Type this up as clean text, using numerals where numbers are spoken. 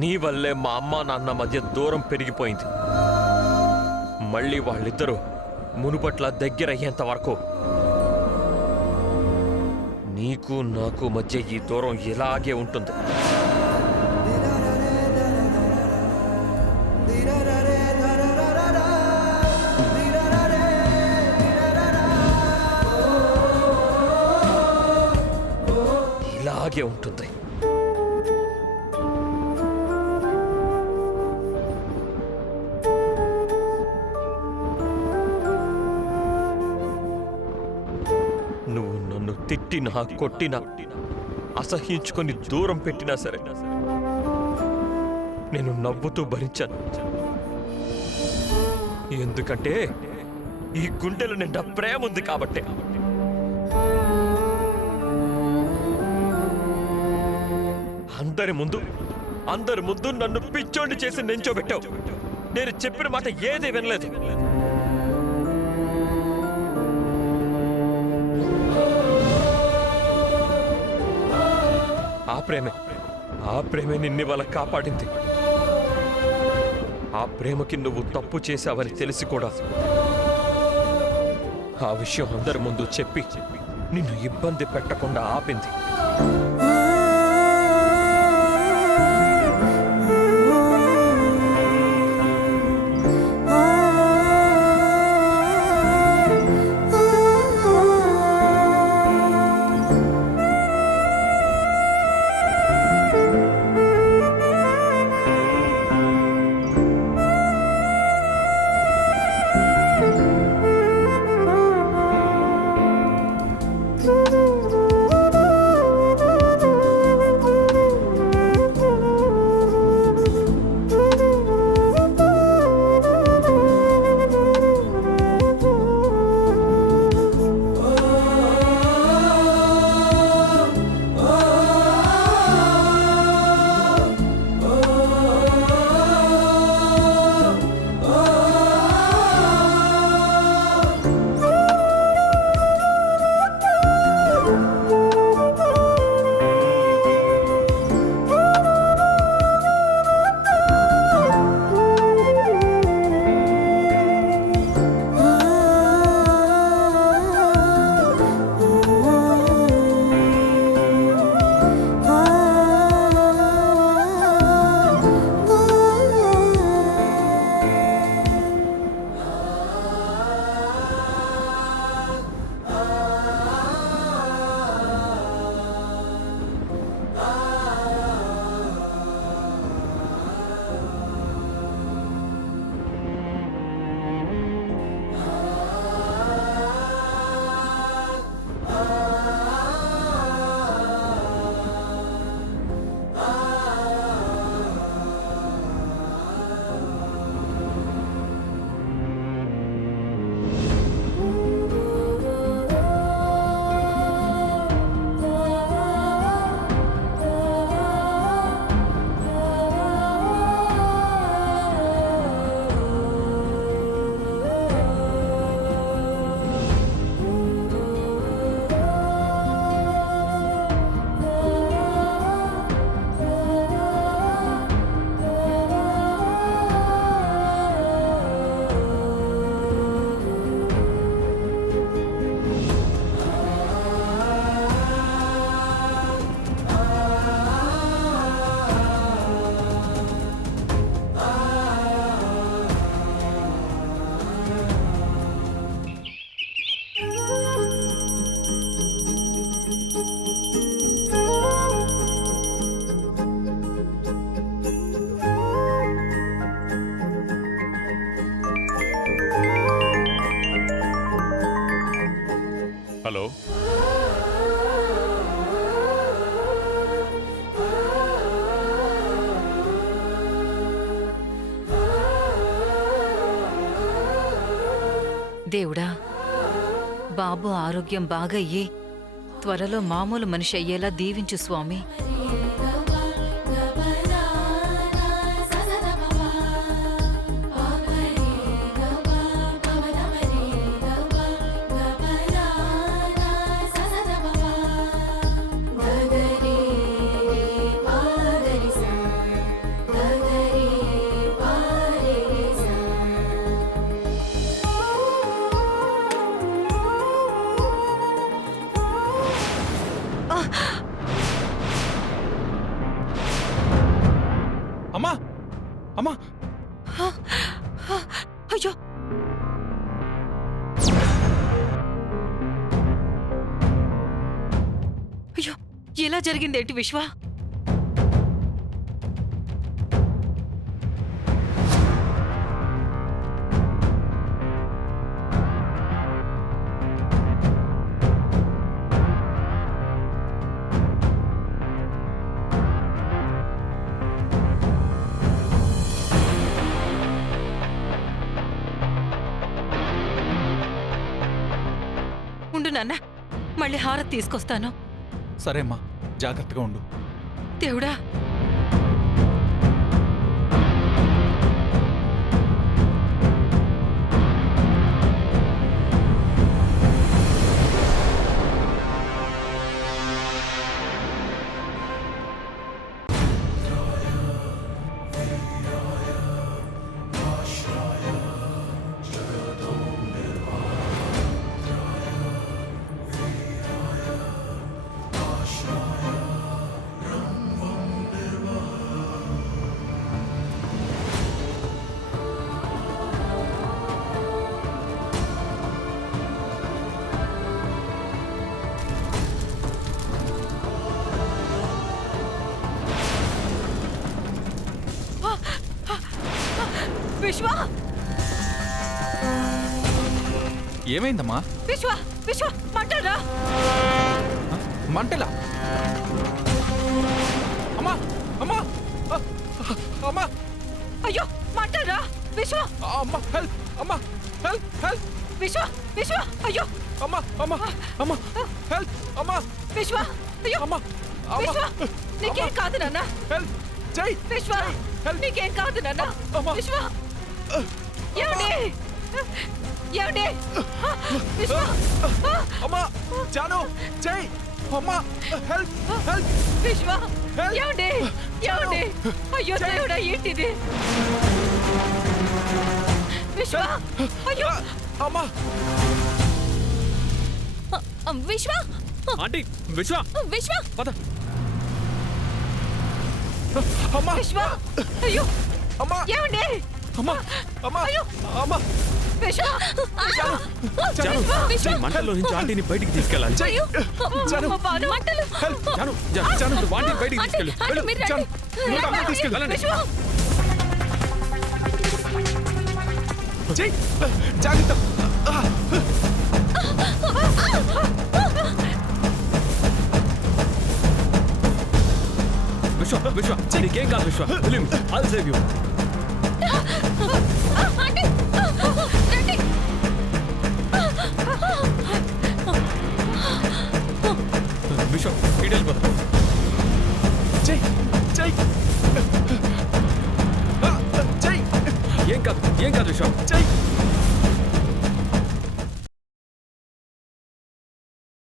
నీ వల్లే మా అమ్మా నాన్న మధ్య దూరం పెరిగిపోయింది. మళ్ళీ వాళ్ళిద్దరూ మునుపట్ల దగ్గరయ్యేంత వరకు నీకు నాకు మధ్య ఈ దూరం ఇలాగే ఉంటుంది. ఇలాగే ఉంటుంది. నువ్వు నన్ను తిట్టినా కొట్టినా అసహ్యించుకొని దూరం పెట్టినా సరే నేను నవ్వుతూ భరించాను. ఎందుకంటే ఈ గుండెలో నిండా ప్రేమ ఉంది కాబట్టే. అందరి ముందు నన్ను పిచ్చోండి చేసి నించోబెట్టావు. నేను చెప్పిన మాట ఏదీ వినలేదు. ఆ ప్రేమే నిన్ను వాళ్ళ కాపాడింది. ఆ ప్రేమకి నువ్వు తప్పు చేశావని తెలిసి కూడా ఆ విషయం అందరి ముందు చెప్పి నిన్ను ఇబ్బంది పెట్టకుండా ఆపింది. హలో, దేవుడా, బాబు ఆరోగ్యం బాగయ్యి త్వరలో మామూలు మనిషి అయ్యేలా దీవించు స్వామి. అమ్మా అమ్మా అయ్యో అయ్యో ఎలా జరిగిందేంటి విశ్వ? ఉండు నాన్న, మళ్ళీ హారతి తీసుకొస్తాను. సరే అమ్మా, జాగ్రత్తగా ఉండు. దేవుడా, విశ్వ ఏమైందమ్మా? విశ్వ విశ్వ మంటరా! మంటలా? అమ్మా అమ్మా అమ్మా అయ్యో మంటరా! విశ్వ అమ్మా హెల్ప్! అమ్మా హెల్ప్! హెల్ప్! విశ్వ విశ్వ అయ్యో అమ్మా అమ్మా అమ్మా హెల్ప్! అమ్మా విశ్వ అయ్యో అమ్మా విశ్వ నీకేం కాదు నాన్న. హెల్ప్! జై విశ్వ నీకేం కాదు నాన్న. అమ్మా. విశ్వ ఏమండి ఏమండి విశ్వ అమ్మా జాను జై అమ్మా హెల్ప్! హెల్ప్! విశ్వ Help! ఏమండి ఏమండి అయ్యో దేవుడా ఏంటిది? విశ్వ అయ్యో అమ్మా విశ్వ ఆంటీ విశ్వ విశ్వ పద. అమ్మా విశ్వ అయ్యో అమ్మా ఏమండి అమ్మా అమ్మా అయ్యో. అమ్మా విశ్వ జాను, విశ్వ మంటల్లో నుంచి ఆంటీని బయటికి తీసుకెళ్ళాలి. అయ్యో జాను. అమ్మ బాలు మంటలు. జాను జాను ఇప్పుడు ఆంటీని బయటికి తీసుకెళ్ళు. ఆంటీ, వెళ్ళు. మీరు రండి. జాను, నువ్వు ఆంటీని తీసుకెళ్ళు. వెళ్ళండి. విశ్వ జై జాగ్రత్త! విశ్వ విశ్వ నీకేం కాదు విశ్వ. Believe me, I'll save you. Aunty రండి. విశ్వ ఇటు వెళ్ళిపోతా. జై జై జై ఏం కాదు విశ్వ. జై